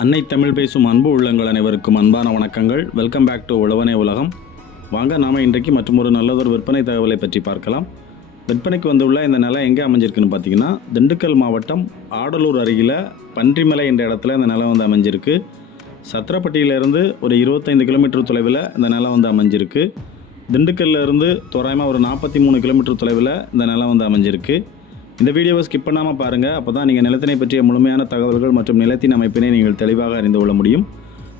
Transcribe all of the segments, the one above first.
அன்னை தமிழ் பேசும் அன்பு உள்ளங்கள் அனைவருக்கும் அன்பான வணக்கங்கள். வெல்கம் பேக் டு உழவனே உலகம். வாங்க நாம் இன்றைக்கு மற்றும் ஒரு நல்லதொரு விற்பனை தகவலை பற்றி பார்க்கலாம். விற்பனைக்கு வந்துள்ள இந்த நிலம் எங்கே அமைஞ்சிருக்குன்னு பார்த்தீங்கன்னா திண்டுக்கல் மாவட்டம் ஆடலூர் அருகில் பன்றிமலை என்ற இடத்துல இந்த நிலம் வந்து அமைஞ்சிருக்கு. சத்திரப்பட்டியிலேருந்து ஒரு இருபத்தைந்து கிலோமீட்டர் தொலைவில் இந்த நிலம் வந்து அமைஞ்சிருக்கு. திண்டுக்கல்லேருந்து தோராயமாக ஒரு நாற்பத்தி மூணு கிலோமீட்டர் தொலைவில் இந்த நிலம் வந்து அமைஞ்சிருக்கு. இந்த வீடியோவை ஸ்கிப் பண்ணாமல் பாருங்கள் அப்போ தான் நீங்கள் நிலத்தினை பற்றிய முழுமையான தகவல்கள் மற்றும் நிலத்தின் அமைப்பினை நீங்கள் தெளிவாக அறிந்து கொள்ள முடியும்.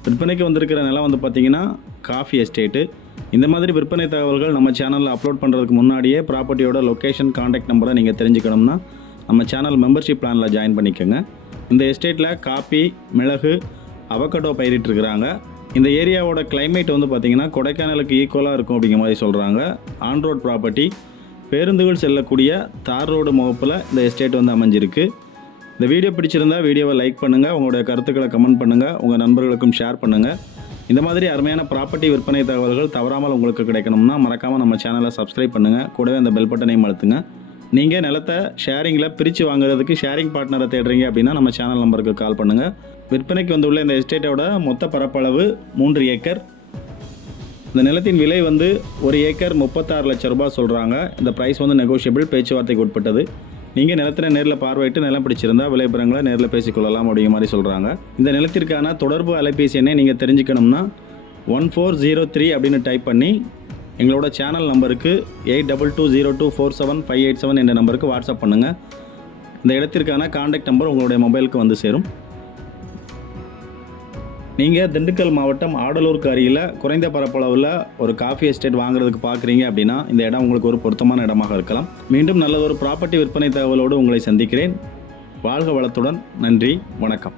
விற்பனைக்கு வந்திருக்கிற நிலம் வந்து பார்த்தீங்கன்னா காஃபி எஸ்டேட்டு. இந்த மாதிரி விற்பனை தகவல்கள் நம்ம சேனலில் அப்லோட் பண்ணுறதுக்கு முன்னாடியே ப்ராப்பர்ட்டியோட லொக்கேஷன் காண்டாக்ட் நம்பரை நீங்கள் தெரிஞ்சுக்கணும்னா நம்ம சேனல் மெம்பர்ஷிப் பிளானில் ஜாயின் பண்ணிக்கோங்க. இந்த எஸ்டேட்டில் காப்பி மிளகு அவக்கடோ பயிரிட்டுருக்குறாங்க இந்த ஏரியாவோட கிளைமேட் வந்து பார்த்திங்கன்னா கொடைக்கானலுக்கு ஈக்குவலாக இருக்கும் அப்படிங்கிற மாதிரி சொல்கிறாங்க ஆன் ரோட் ப்ராப்பர்ட்டி பேருந்துகள் செல்லக்கூடிய தார் ரோடு முகப்பில் இந்த எஸ்டேட் வந்து அமைஞ்சிருக்கு. இந்த வீடியோ பிடிச்சிருந்தா வீடியோவை லைக் பண்ணுங்கள் உங்களுடைய கருத்துக்களை கமெண்ட் பண்ணுங்கள் உங்கள் நண்பர்களுக்கும் ஷேர் பண்ணுங்கள் இந்த மாதிரி அருமையான ப்ராப்பர்ட்டி விற்பனை தகவல்கள் தவறாமல் உங்களுக்கு கிடைக்கணும்னா மறக்காமல் நம்ம சேனலை சப்ஸ்கிரைப் பண்ணுங்கள் கூடவே அந்த பெல் பட்டனையும் அழுத்துங்க. நீங்கள் நிலத்தை ஷேரிங்கில் பிரித்து வாங்குறதுக்கு ஷேரிங் பார்ட்னரை தேடுறீங்க அப்படின்னா நம்ம சேனல் நம்பருக்கு கால் பண்ணுங்கள் விற்பனைக்கு வந்துள்ள இந்த எஸ்டேட்டோட மொத்த பரப்பளவு மூன்று ஏக்கர். இந்த நிலத்தின் விலை வந்து ஒரு ஏக்கர் முப்பத்தாறு லட்ச ரூபாய் சொல்கிறாங்க இந்த ப்ரைஸ் வந்து நெகோஷியபிள் பேச்சுவார்த்தைக்கு உட்பட்டது. நீங்கள் நிலத்தினை நேரில் பார்வையிட்டு நிலம் பிடிச்சிருந்தா விளைபுறங்களை நேரில் பேசிக்கொள்ளலாம் அப்படிங்கிற மாதிரி சொல்கிறாங்க இந்த நிலத்திற்கான தொடர்பு அலைபேசி எண்ணை நீங்கள் தெரிஞ்சுக்கணும்னா ஒன் ஃபோர் ஜீரோ த்ரீ அப்படின்னு டைப் பண்ணி எங்களோட சேனல் நம்பருக்கு eight double two zero two four seven five eight seven என்ற நம்பருக்கு வாட்ஸ்அப் பண்ணுங்கள் இந்த இடத்திற்கான காண்டாக்ட் நம்பர் உங்களுடைய மொபைலுக்கு வந்து சேரும். நீங்கள் திண்டுக்கல் மாவட்டம் ஆடலூருக்கு அருகில் குறைந்த பரப்பளவில் ஒரு காஃபி எஸ்டேட் வாங்குறதுக்கு பார்க்குறீங்க அப்படின்னா இந்த இடம் உங்களுக்கு ஒரு பொருத்தமான இடமாக இருக்கலாம். மீண்டும் நல்லதொரு ப்ராப்பர்ட்டி விற்பனை தகவலோடு உங்களை சந்திக்கிறேன். வாழ்க வளத்துடன். நன்றி. வணக்கம்.